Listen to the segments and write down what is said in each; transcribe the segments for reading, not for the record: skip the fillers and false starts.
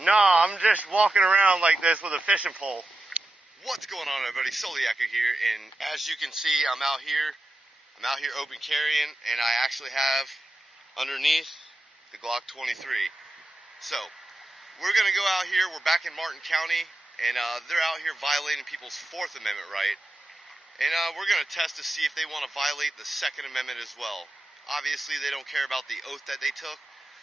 No, I'm just walking around like this with a fishing pole. What's going on, everybody? Soliaker here, and as you can see, I'm out here open carrying, and I actually have underneath the Glock 23. So, we're gonna go out here. We're back in Martin County, and they're out here violating people's Fourth Amendment right, and we're gonna test to see if they want to violate the Second Amendment as well. Obviously, they don't care about the oath that they took,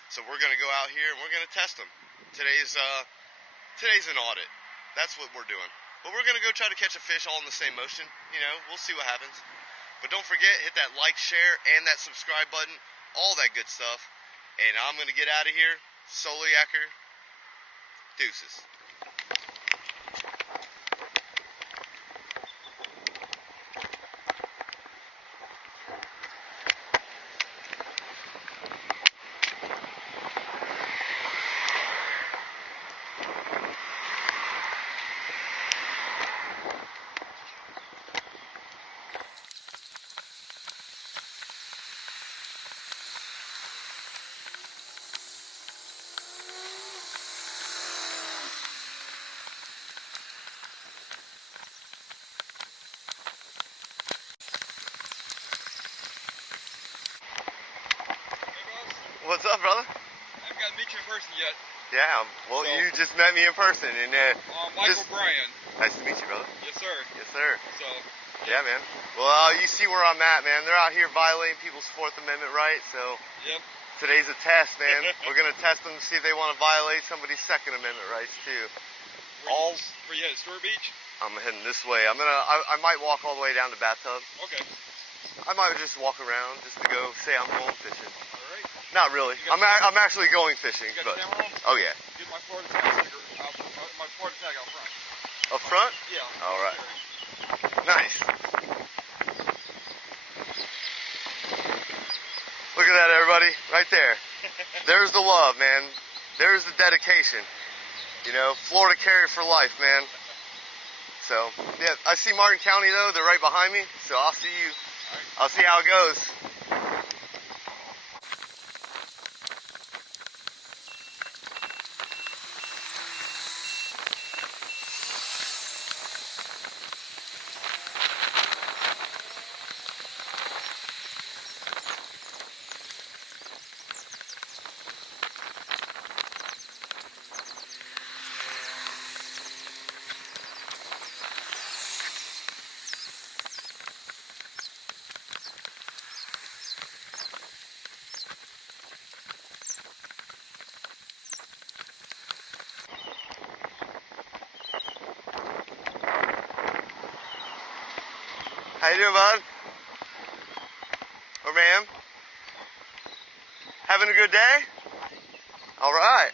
so we're gonna go out here and we're gonna test them. Today's an audit. That's what we're doing. But we're gonna go try to catch a fish all in the same motion. You know, we'll see what happens. But don't forget, hit that like, share, and that subscribe button. All that good stuff. And I'm gonna get out of here. Soliaker. Deuces. What's up, brother? I haven't got to meet you in person yet. Yeah, well, so, you just met me in person, and Michael Bryan. Nice to meet you, brother. Yes, sir. Yes, sir. So. Yeah, man. Well, you see where I'm at, man. They're out here violating people's Fourth Amendment rights, so. Yep. Today's a test, man. We're gonna test them to see if they want to violate somebody's Second Amendment rights too. Where you headed, Stewart Beach? I'm heading this way. I might walk all the way down to Bathtub. Okay. I might just walk around just to go say I'm going fishing. All right. Not really. I'm actually going fishing. You got but, the camera on? Oh yeah. Get my Florida tag sticker. My Florida tag out front. Up front? Yeah. All right. Nice. Look at that, everybody. Right there. There's the love, man. There's the dedication. You know, Florida carrier for life, man. So, yeah, I see Martin County, though. They're right behind me. So I'll see you. I'll see how it goes. How you doing, bud? Or ma'am? Having a good day? All right.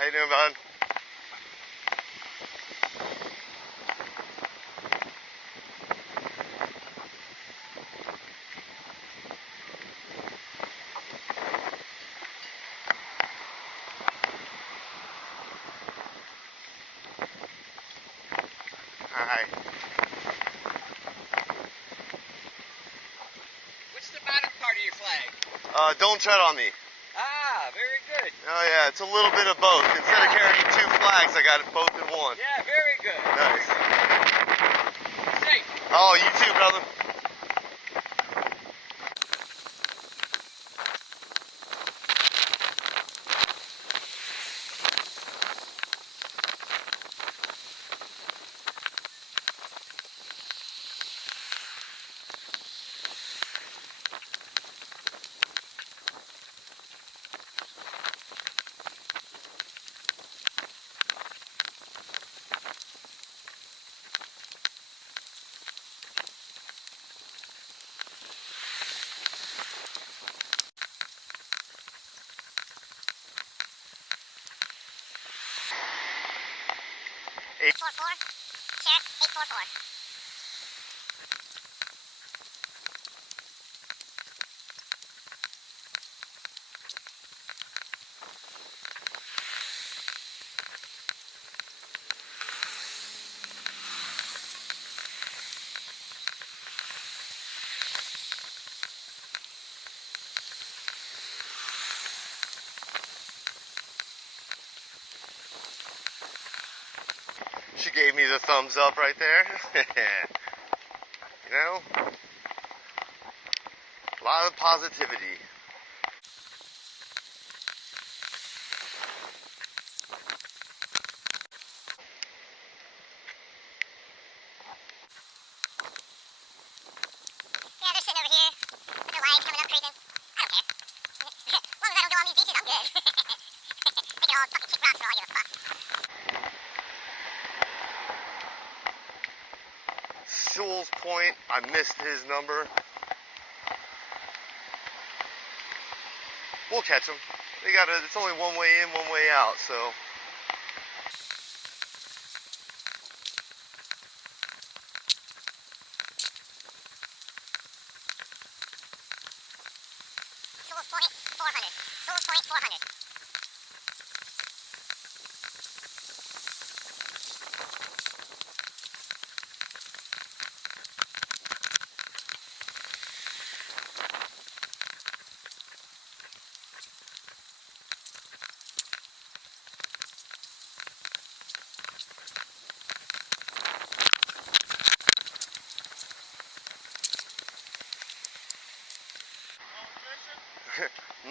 How you doing, bud? Hi. What's the bottom part of your flag? Don't tread on me. Ah, very good. good. Oh yeah, it's a little bit of both. Instead of carrying two flags, I got it both in one. Yeah, very good. Nice. Safe. Oh, you too, brother. Eight 4-4. Sheriff, 844. She gave me the thumbs up right there. You know, a lot of positivity. Yeah, they're sitting over here with their lights coming up, creeping. I don't care. As long as I don't go on these beaches, I'm good. They can all fucking kick rocks for all I give a fuck. Sewall's Point, I missed his number. We'll catch him. It's only one way in, one way out, so. Sewell's Point, 400. Sewell's Point, 400.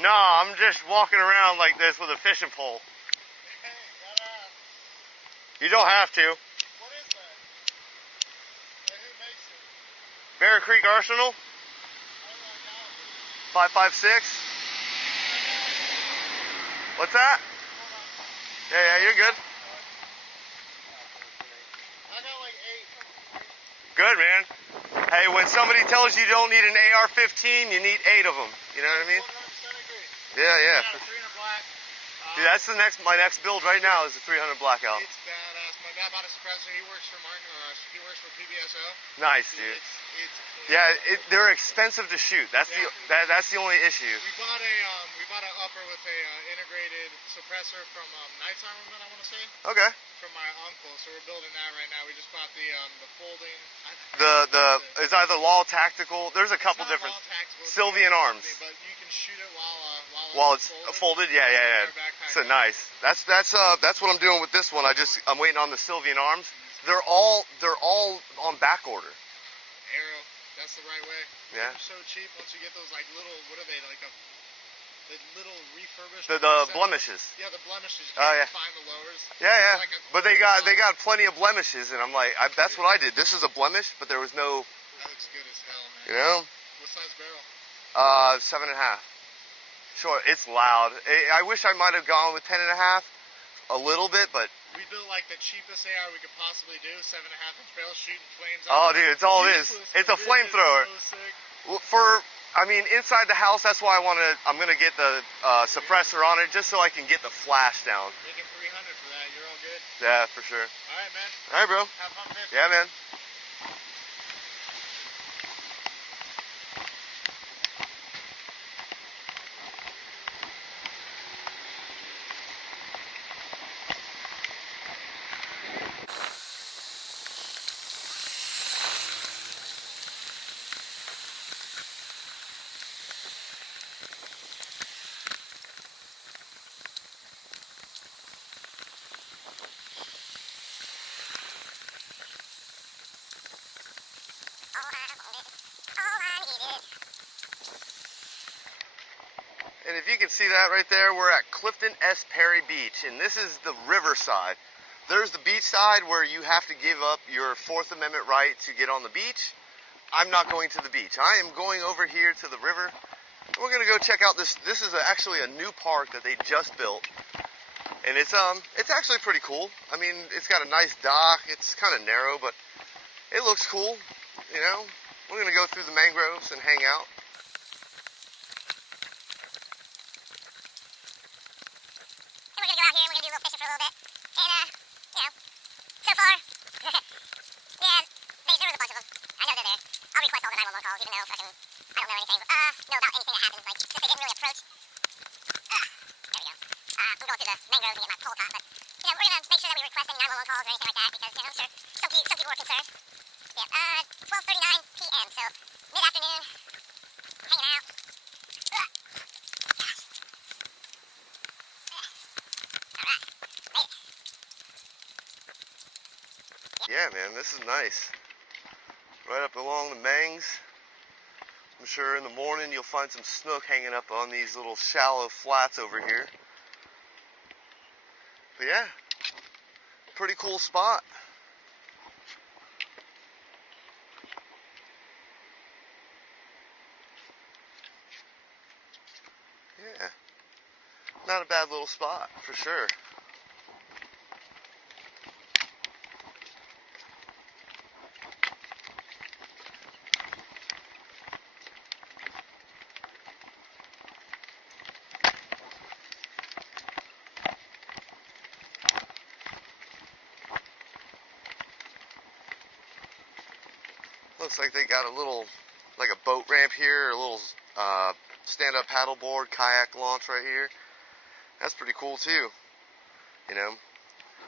No, I'm just walking around like this with a fishing pole. You don't have to. What is that? And who makes it? Bear Creek Arsenal, 556. What's that? Yeah, you're good. I got like 8. Good, man. Hey, when somebody tells you don't need an AR-15, you need 8 of them. You know what I mean? 100% agree. Yeah. I got a 300 black. Dude, that's my next build right now is the 300 blackout. It's badass. My dad bought a suppressor. He works for he works for PBSO. Nice, dude. It's Yeah, they're expensive to shoot. That's the only issue. We bought an upper with a integrated suppressor from Nights Armament, I want to say, Okay. from my uncle. So we're building that right now. We just bought the folding. It's either Law Tactical. There's a couple It's not different. long tactical, it's Sylvian not Arms. but you can shoot it While it's folded, yeah. So nice. That's what I'm doing with this one. I'm waiting on the Sylvian Arms. They're all on back order. Arrow, that's the right way. Yeah. They're so cheap once you get those like little, what are they, like the little refurbished. The blemishes. Yeah, the blemishes. You Oh, can't yeah. find the lowers. Yeah. Like But they got plenty of blemishes, and I'm like, that's what I did. This is a blemish, but there was no, That looks good as hell, man. you know, What size barrel? 7.5. Sure, it's loud. I wish I might have gone with 10.5, a little bit, but. We built like the cheapest AR we could possibly do, 7.5-inch barrel shooting flames Oh, out. dude, it's all it is. Useless, It's a but it is flamethrower. so sick. Inside the house, that's why I'm gonna get the suppressor on it, just so I can get the flash down. Make it 300 for that. You're all good. Yeah, for sure. All right, man. All right, bro. Have fun fishing. Yeah, man. if you can see that right there, we're at Clifton S. Perry Beach, and this is the river side. There's the beach side where you have to give up your Fourth Amendment right to get on the beach. I'm not going to the beach. I am going over here to the river. We're gonna go check out this. This is actually a new park that they just built, and it's actually pretty cool. I mean, it's got a nice dock. It's kind of narrow, but it looks cool. You know, we're gonna go through the mangroves and hang out. And we're gonna go out here and we're gonna do a little fishing for a little bit. And you know, so far, yeah, there was a bunch of them. I know they're there. I'll request all the 911 calls, even though fucking I don't know anything. Know about anything that happened, like since they didn't really approach. There we go. I'm going through the mangroves and get my pole caught, but you know, we're gonna make sure that we request any 911 calls or anything like that because you know, I'm sure some people were concerned. Yeah. 12:39 p.m. So mid-afternoon, hanging out. Gosh. All right. Made it. Yeah, man, this is nice. Right up along the mangs. I'm sure in the morning you'll find some snook hanging up on these little shallow flats over here. But yeah, pretty cool spot. Yeah, not a bad little spot for sure. Looks like they got a little, like a boat ramp here, a little stand-up paddleboard, kayak launch right here. That's pretty cool too. You know,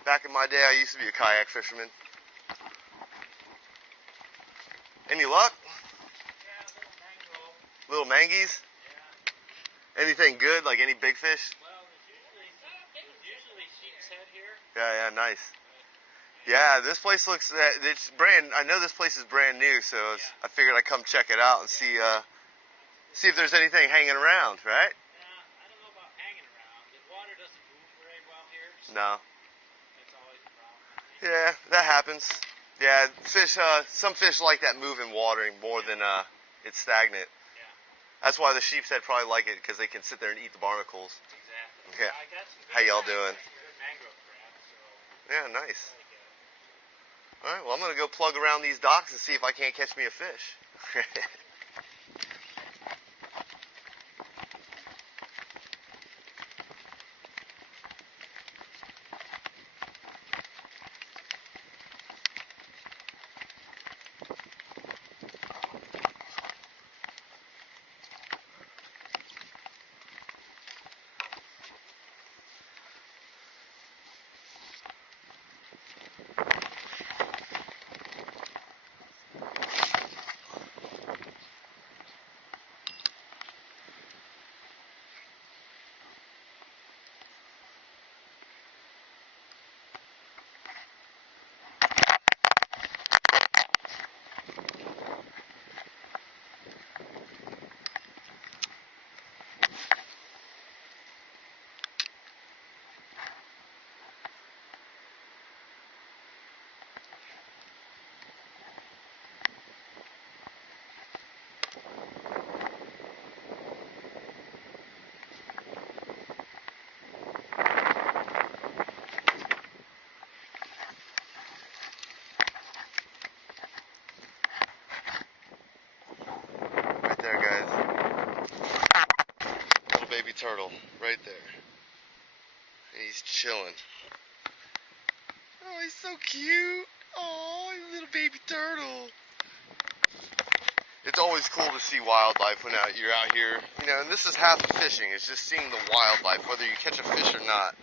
back in my day, I used to be a kayak fisherman. Any luck? Yeah, Little mangies? Yeah. Anything good? Like any big fish? Well, there's usually sheep's head here. Yeah, nice. Yeah, this place looks, it's brand, I know this place is brand new, so I figured I'd come check it out and see if there's anything hanging around, right? Yeah, I don't know about hanging around. The water doesn't move very well here. So No. that's always a problem. Yeah, that happens. Yeah, fish, some fish like that moving water more than it's stagnant. Yeah. That's why the sheep's head probably like it, because they can sit there and eat the barnacles. Exactly. Yeah. I got some How y'all doing? good mangrove crab, so Yeah, nice. really good. All right, well, I'm going to go plug around these docks and see if I can't catch me a fish. Turtle right there. And he's chilling. Oh, he's so cute. Oh, little baby turtle. It's always cool to see wildlife when you're out here. You know, and this is half the fishing. It's just seeing the wildlife, whether you catch a fish or not.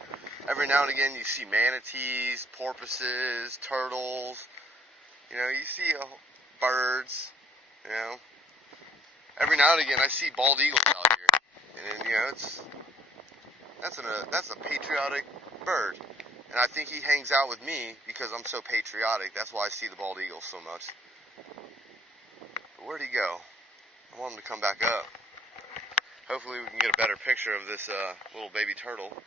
Every now and again you see manatees, porpoises, turtles. You know, you see birds. You know. Every now and again I see bald eagles out here. And you know, that's a patriotic bird, and I think he hangs out with me because I'm so patriotic. That's why I see the bald eagle so much. But where'd he go? I want him to come back up. Hopefully we can get a better picture of this little baby turtle.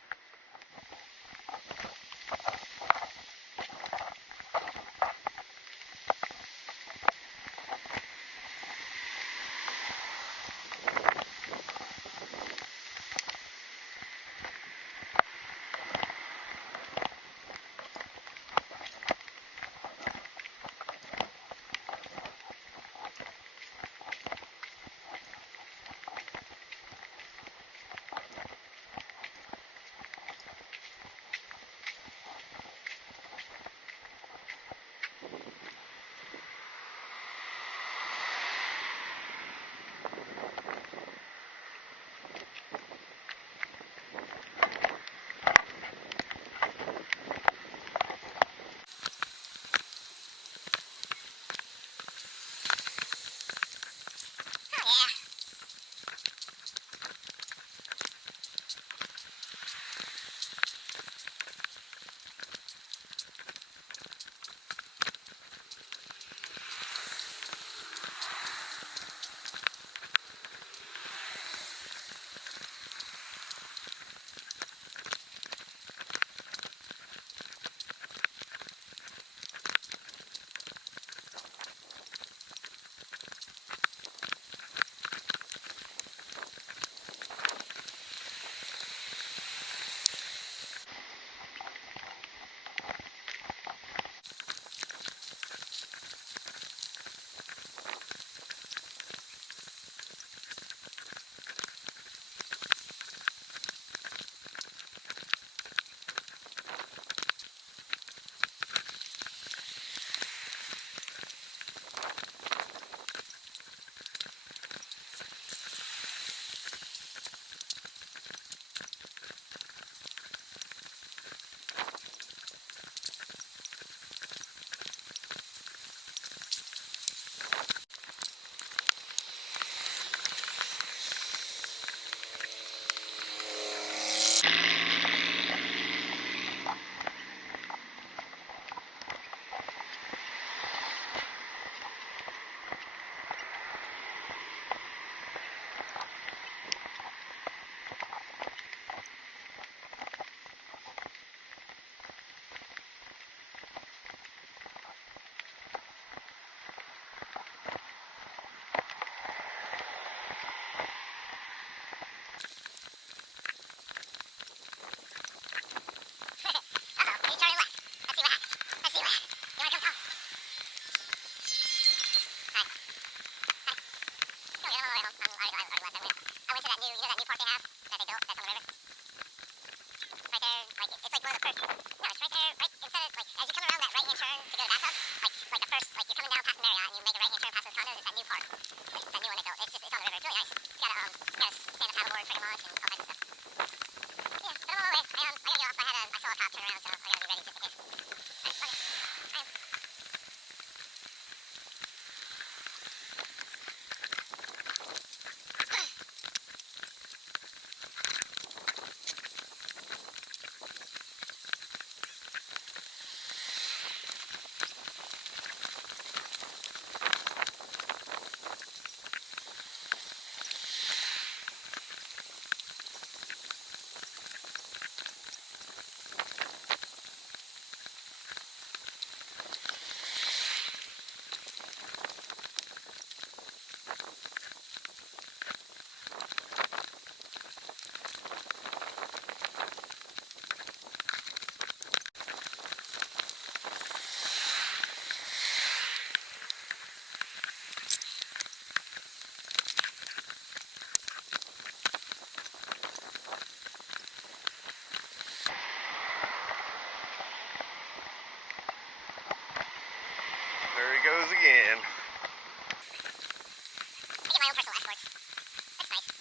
There he goes again. I get my own personal escorts. That's nice.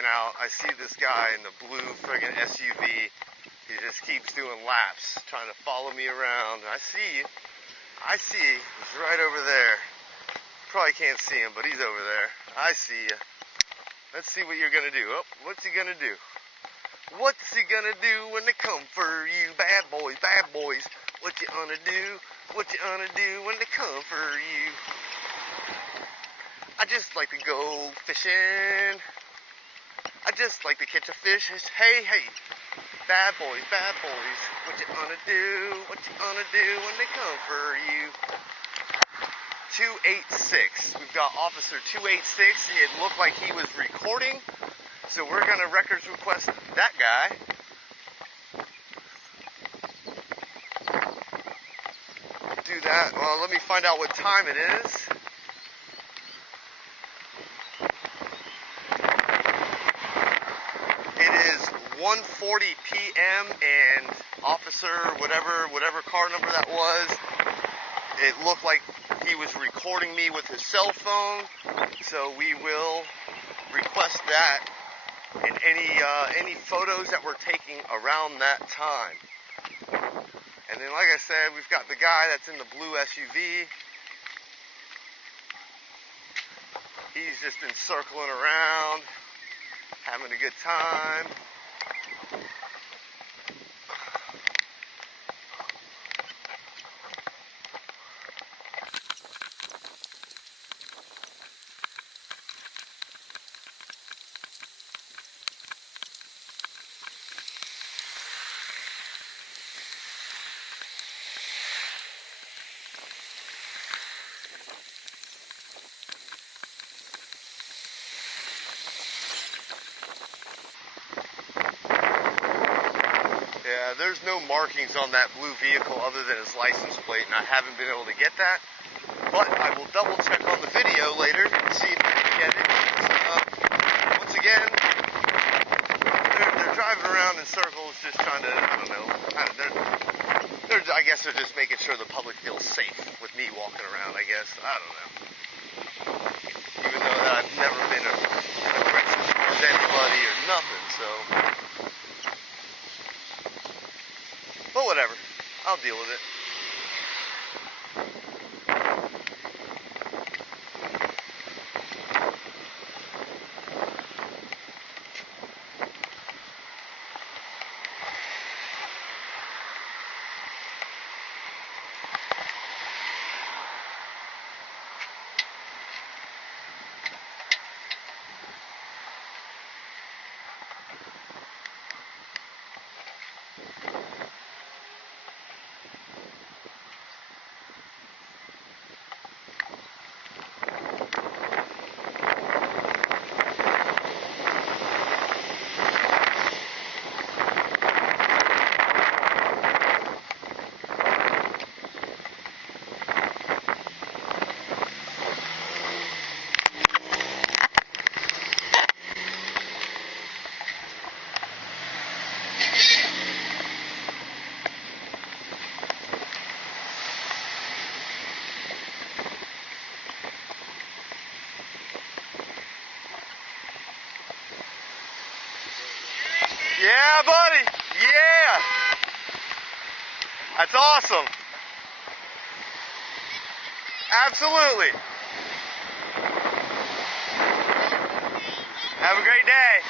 hanging out. I see this guy in the blue friggin' SUV. He just keeps doing laps, trying to follow me around. I see you. I see you. He's right over there. Probably can't see him, but he's over there. I see you. Let's see what you're gonna do. Oh, what's he gonna do? What's he gonna do when they come for you? Bad boys, bad boys. What you gonna do? What you gonna do when they come for you? I just like to go fishing. I just like to catch a fish. Hey, hey. Bad boys, bad boys. What you gonna do? What you gonna do when they come for you? 286. We've got Officer 286. It looked like he was recording, so we're gonna records request that guy. Do that. Well, let me find out what time it is. It is 1:40 p.m. and officer, whatever car number that was, it looked like he was recording me with his cell phone, so we will request that and any photos that we're taking around that time. And then, like I said, we've got the guy that's in the blue SUV. He's just been circling around, having a good time. Yeah, there's no markings on that blue vehicle other than his license plate, and I haven't been able to get that. But I will double check on the video later and see if I can get it. Once again, they're driving around in circles, just trying to, I don't know. I guess they're just making sure the public feels safe with me walking around, I guess. I don't know. Even though that I've never been aggressive towards anybody or nothing, so. But whatever, I'll deal with it. Yeah, buddy. Yeah. That's awesome. Absolutely. Have a great day.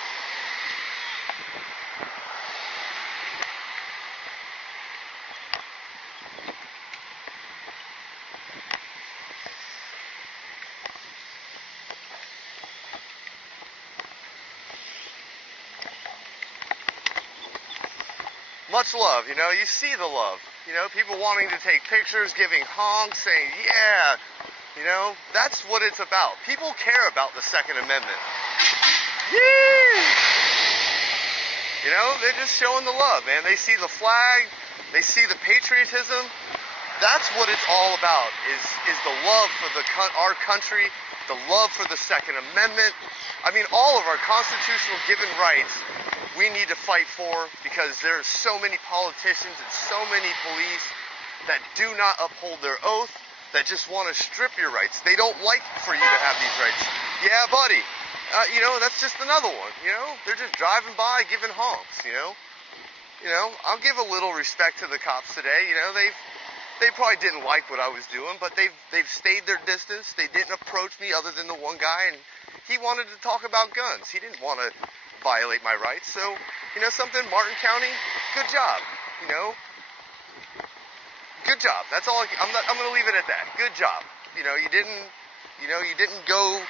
Much love, you know, you see the love. You know, people wanting to take pictures, giving honks, saying, yeah, you know, that's what it's about. People care about the Second Amendment. Yee! You know, they're just showing the love, man. They see the flag, they see the patriotism. That's what it's all about, is the love for our country, the love for the Second Amendment. I mean, all of our constitutional given rights we need to fight for, because there's so many politicians and so many police that do not uphold their oath, that just want to strip your rights. They don't like for you to have these rights. Yeah, buddy. you know, that's just another one. You know, they're just driving by, giving honks. You know, I'll give a little respect to the cops today. You know, they probably didn't like what I was doing, but they've stayed their distance. They didn't approach me other than the one guy, and he wanted to talk about guns. He didn't want to violate my rights. So, you know something, Martin County, good job. You know, good job. That's all. I'm going to leave it at that. Good job. You know, you didn't go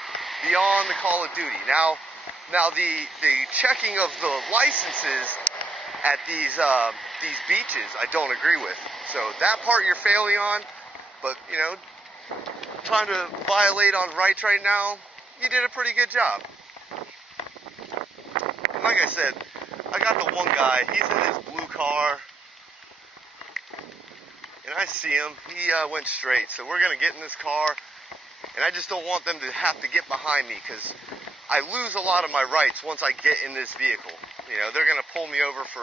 beyond the call of duty. Now the checking of the licenses at these beaches, I don't agree with. So that part you're failing on, but you know, trying to violate on rights right now, you did a pretty good job. And like I said, I got the one guy. He's in his blue car, and I see him. He went straight. So we're gonna get in this car, and I just don't want them to have to get behind me because I lose a lot of my rights once I get in this vehicle. You know, they're gonna pull me over for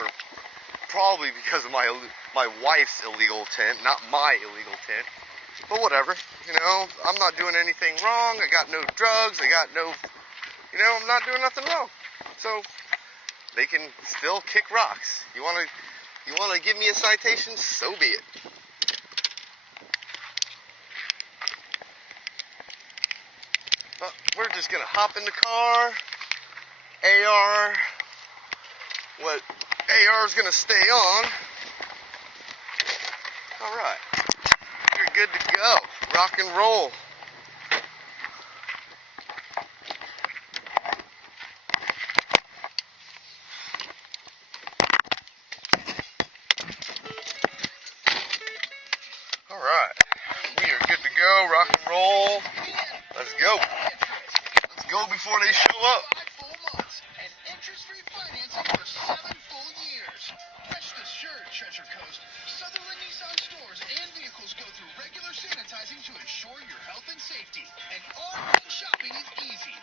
probably because of my wife's illegal tent, not my illegal tent. But whatever, you know, I'm not doing anything wrong. I got no drugs. I got no, you know, I'm not doing nothing wrong. So they can still kick rocks. You wanna give me a citation? So be it. But we're just gonna hop in the car. AR is gonna stay on. All right, you're good to go. Rock and roll. All right, we are good to go. Rock and roll. Let's go. Let's go before they show up. 5 full months and interest-free financing for 7 full years. Rest assured, Treasure Coast, Sutherland Nissan stores and vehicles go through regular sanitizing to ensure your health and safety. And online shopping is easy.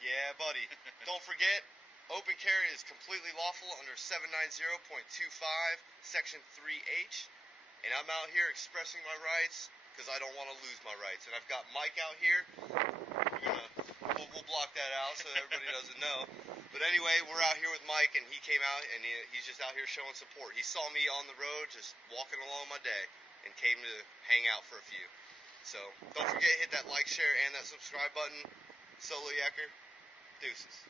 Yeah, buddy. Don't forget, open carry is completely lawful under 790.25, Section 3H. And I'm out here expressing my rights because I don't want to lose my rights. And I've got Mike out here. We'll block that out so everybody doesn't know. But anyway, we're out here with Mike, and he came out, and he's just out here showing support. He saw me on the road just walking along my day and came to hang out for a few. So don't forget, hit that like, share, and that subscribe button. Solo Yacker. Deuces.